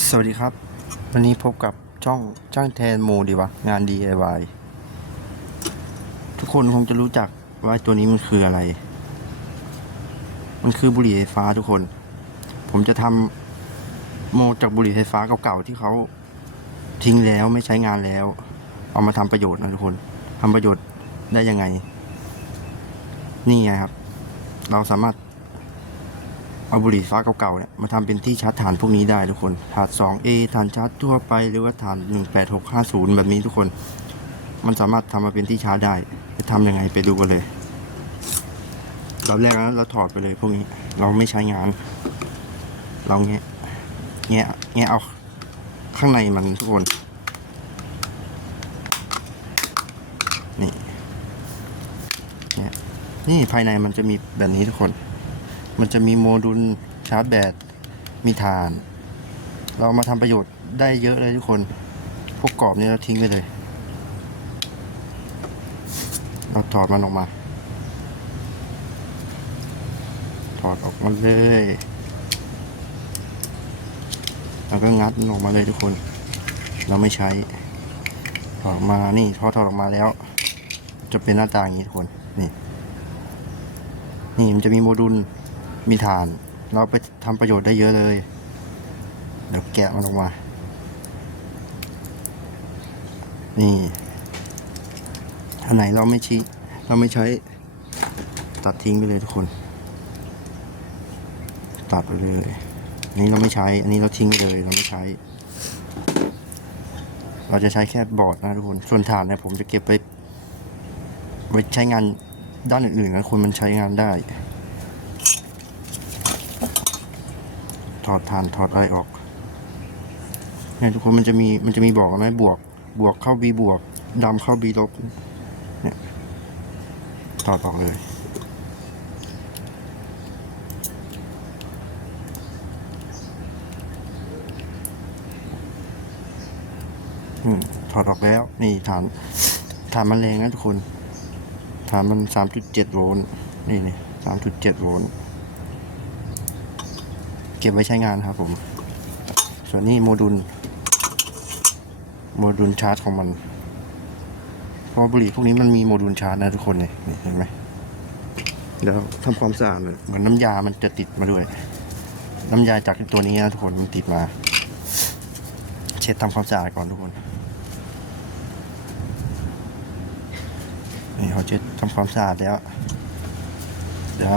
สวัสดีครับ วันนี้พบกับช่องจ้างแทนโมดีวะ งาน DIY ทุกคนคงจะรู้จักว่าตัวนี้มันคืออะไร มันคือบุหรี่ไฟฟ้าทุกคน ผมจะทำโมจากบุหรี่ไฟฟ้าเก่าๆที่เขาทิ้งแล้วไม่ใช้งานแล้ว เอามาทำประโยชน์นะทุกคนทำประโยชน์ได้ยังไง นี่ไงครับ เราสามารถ เอาบุหรี่ฟ้าเก่าๆเนี่ยมาทำเป็นที่ชาร์จฐานพวกนี้ได้ทุกคนถาด 2A ฐานชาร์จทั่วไปหรือว่าฐาน 18650 แบบนี้ทุกคน มันสามารถทำมาเป็นที่ชาร์จได้ จะทำยังไงไปดูกันเลยรอบแรกนะเราถอดไปเลยพวกนี้เราไม่ใช้งาน เราแงะแงะแงะเอาข้างในมันทุกคนนี่นี่ภายในมันจะมีแบบนี้ทุกคน มันจะมีโมดูลชาร์จแบตมีฐาน เรามาทำประโยชน์ได้เยอะเลยทุกคน พวกกรอบนี้เราทิ้งไปเลย เราถอดมันออกมา ถอดออกมาเลยเราก็งัดออกมาเลยทุกคน เราไม่ใช้ถอดออกมานี่พอถอดออกมาแล้ว จะเป็นหน้าตาอย่างนี้ทุกคน นี่ นี่มันจะมีโมดูล มีฐาน เราไปทำประโยชน์ได้เยอะเลย เดี๋ยวแกะมันออกมา นี่อันไหนเราไม่ชี้เราไม่ใช้ ตัดทิ้งไปเลยทุกคน ตัดไปเลยอันนี้เราไม่ใช้ อันนี้เราทิ้งเลยเราไม่ใช้ เราจะใช้แค่บอร์ดนะทุกคน ส่วนฐานเนี่ยผมจะเก็บไว้ไว้ใช้งานด้านอื่นๆนะคนมันใช้งานได้ ถอดฐานถอดอะไรออกเนี่ยทุกคนมันจะมีมันจะมีบอกไหมบวก บวกเข้า B บวกดำเข้า B ลบเนี่ยถอดออกเลยถอดออกแล้ว นี่ฐานฐานมันแรงนะทุกคน ฐานมันสามจุดเจ็ดโวลต์นี่นี่สามจุดเจ็ดโวลต์ เก็บไว้ใช้งานครับผม ส่วนนี้โมดูล โมดูลชาร์จของมัน เพราะบุหรี่พวกนี้มันมีโมดูลชาร์จนะทุกคนเนี่ยนี่เห็นไหมเดี๋ยวทำความสะอาดเลยเหมือนน้ำยามันจะติดมาด้วย น้ำยาจากตัวนี้นะทุกคนมันติดมา เช็ดทำความสะอาดก่อนทุกคน นี่เขาเช็ดทำความสะอาดแล้วเดี๋ยว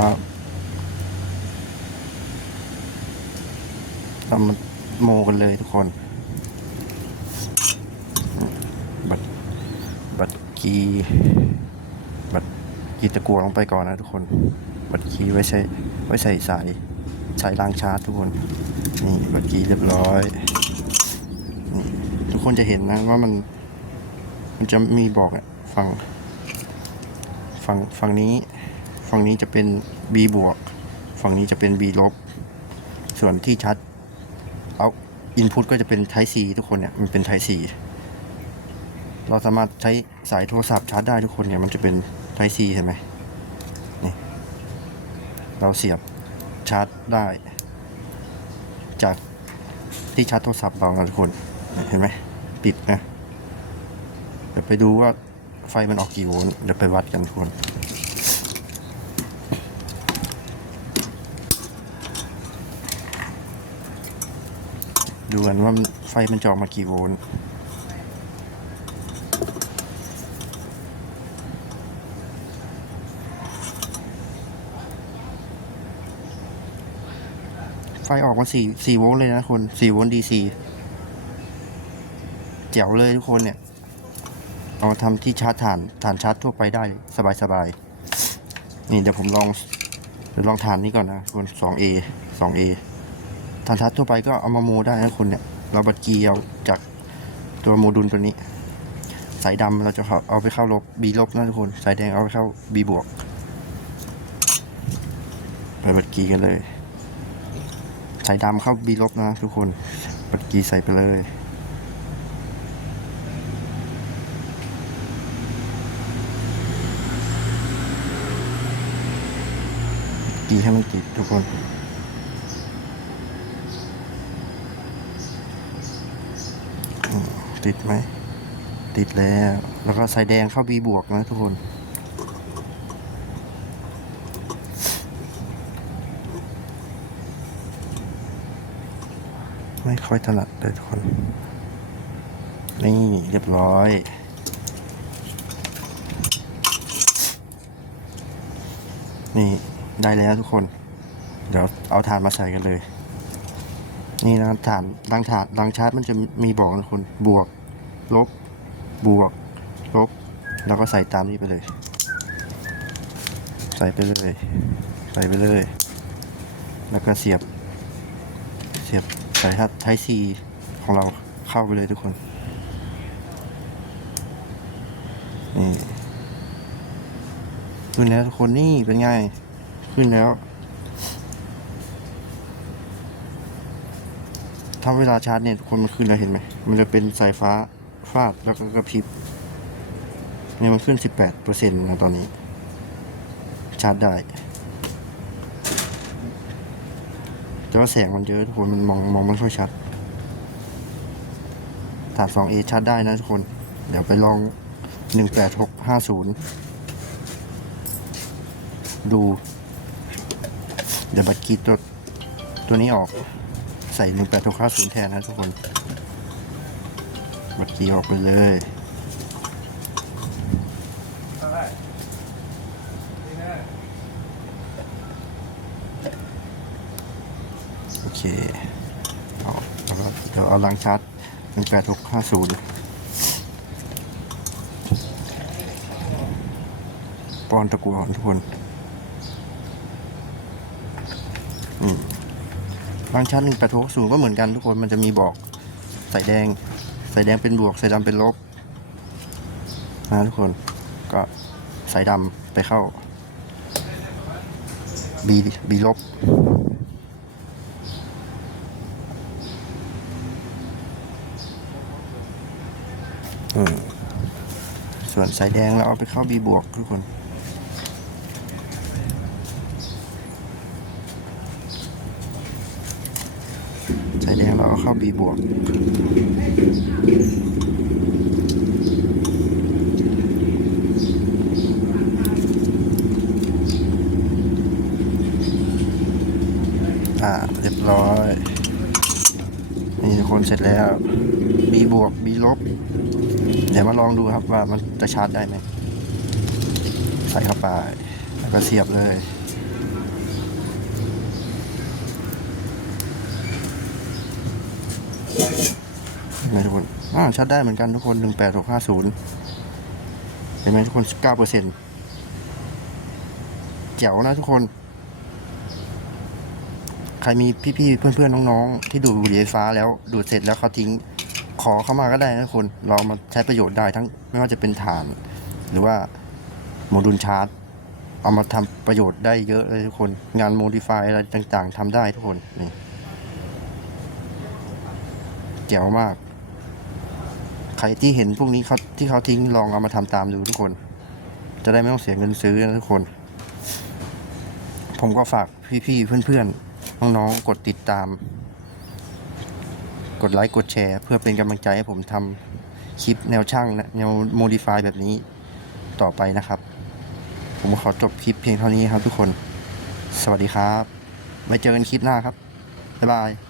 เรามาโมกันเลยทุกคนบัตรบัตรคีบัตรคีตะกัวลงไปก่อนนะทุกคน บัตรคีไว้ใช้ไว้ใส่สายสายรางชาร์จทุกคนนี่บัตรคีเรียบร้อยทุกคนจะเห็นนะว่ามันมันจะมีบอกอะฝั่งฝั่งฝั่งนี้ฝั่งนี้จะเป็น B บวกฝั่งนี้จะเป็น B ลบส่วนที่ชัด เอาอินพุตก็จะเป็น Type C ทุกคนเนี่ยมันเป็น Type C เราสามารถใช้สายโทรศัพท์ชาร์จได้ทุกคนเนี่ยมันจะเป็น Type C เห็นไหมนี่เราเสียบชาร์จได้ จากที่ชาร์จโทรศัพท์เรานะทุกคนเห็นไหมติดนะเดี๋ยวไปดูว่าไฟมันออกกี่โวลต์เดี๋ยวไปวัดกันทุกคน ดูกันว่าไฟมันจออกมากี่โวลต์ไฟออกมาสี่สี่โวลต์เลยนะคนสี่โวลต์ดีซีแจ๋วเลยทุกคนเนี่ยเอามาทำที่ชาร์จฐานฐานชาร์จทั่วไปได้สบายๆนี่เดี๋ยวผมลองลองฐานนี้ก่อนนะคน 2A 2A ฐานชาร์จทั่วไปก็เอามาโมได้นะคนเนี่ย เราบัดกีเอาจากตัวโมดูลตัวนี้ สายดำเราจะเอาไปเข้าลบ B ลบนะทุกคน สายแดงเอาไปเข้า B บวกไปบัดกีกันเลย สายดำเข้า B ลบนะทุกคน บัดกีใส่ไปเลยกีให้มันติดทุกคน ติดไหม ติดแล้ว แล้วก็ใส่แดงเข้า B บวกนะทุกคนไม่ค่อยถนัดเลยทุกคน นี่เรียบร้อย นี่ได้แล้วทุกคน เดี๋ยวเอาถ่านมาใส่กันเลย นี่นะถ่านรังถ่านรังชาร์จมันจะมีบอกนะคุณบวก ลบบวก ลบ แล้วก็ใส่ตามนี้ไปเลย ใส่ไปเลย ใส่ไปเลย แล้วก็เสียบ เสียบสายทัดไทซีของเราเข้าไปเลยทุกคน นี่ ขึ้นแล้วทุกคนนี่เป็นไง ขึ้นแล้วถ้าเวลาชาร์จเนี่ยทุกคนมันขึ้นแล้วเห็นไหม มันจะเป็นสายฟ้า ฟาดแล้วก็กระพริบเนี่ยมันขึ้น 18เปอร์เซ็นต์นะตอนนี้ ชาร์จได้ แต่ว่าแสงมันเยอะทุกคนมันมองมองไม่ค่อยชัดถาด 2A ชาร์จได้นะทุกคน เดี๋ยวไปลอง 18650 ดู เดี๋ยวบัตรกีตัวตัวนี้ออกใส่ 18650 แทนนะทุกคน บัตรกีออกไปเลยโอเคเอาเดี๋ยวเอาลังชาร์จหนึ่งแปดหกห้าศูนย์ปอนตะกัวก่อนทุกคนลังชาร์จหนึ่งแปดหกศูนย์ก็เหมือนกันทุกคนมันจะมีบอกใส่แดง ใส่แดงเป็นบวกใส่ดำเป็นลบนะทุกคนก็ใส่ดำไปเข้า B B ลบส่วนสายแดงเราเอาไปเข้า B บวกทุกคนสายแดงเราเอาเข้า B บวก อ่าเรียบร้อย นี่ทุกคนเสร็จแล้ว B บวก B ลบ เดี๋ยวมาลองดูครับว่ามันจะชาร์จได้ไหม ใส่เข้าไป แล้วก็เสียบเลยนไมทุกคน อ่าชาร์จได้เหมือนกันทุกคน 18650 เห็นไหมทุกคน 19เปอร์เซ็นต์เจ๋วนะทุกคน ใครมีพี่ๆ เพื่อนๆ น้องๆ ที่ดูดบุหรี่ไฟฟ้าแล้วดูดเสร็จแล้วเขาทิ้ง ขอเข้ามาก็ได้นะทุกคนลองมาใช้ประโยชน์ได้ทั้งไม่ว่าจะเป็นฐาน หรือว่าโมดูลชาร์จ เอามาทำประโยชน์ได้เยอะเลยทุกคน งานโมดิฟายอะไรต่างๆทำได้ทุกคนนี่เจ๋วมาก ใครที่เห็นพวกนี้เขาที่เขาทิ้งลองเอามาทำตามดูทุกคน จะได้ไม่ต้องเสียเงินซื้อนะทุกคน ผมก็ฝากพี่ๆเพื่อนๆน้องๆกดติดตาม กดไลค์กดแชร์ เพื่อเป็นกำลังใจให้ผมทำคลิปแนวช่างนะแนวโมดิฟายแบบนี้ต่อไปนะครับ ผมขอจบคลิปเพียงเท่านี้ครับทุกคน สวัสดีครับไว้เจอกันคลิปหน้าครับ บ๊ายบาย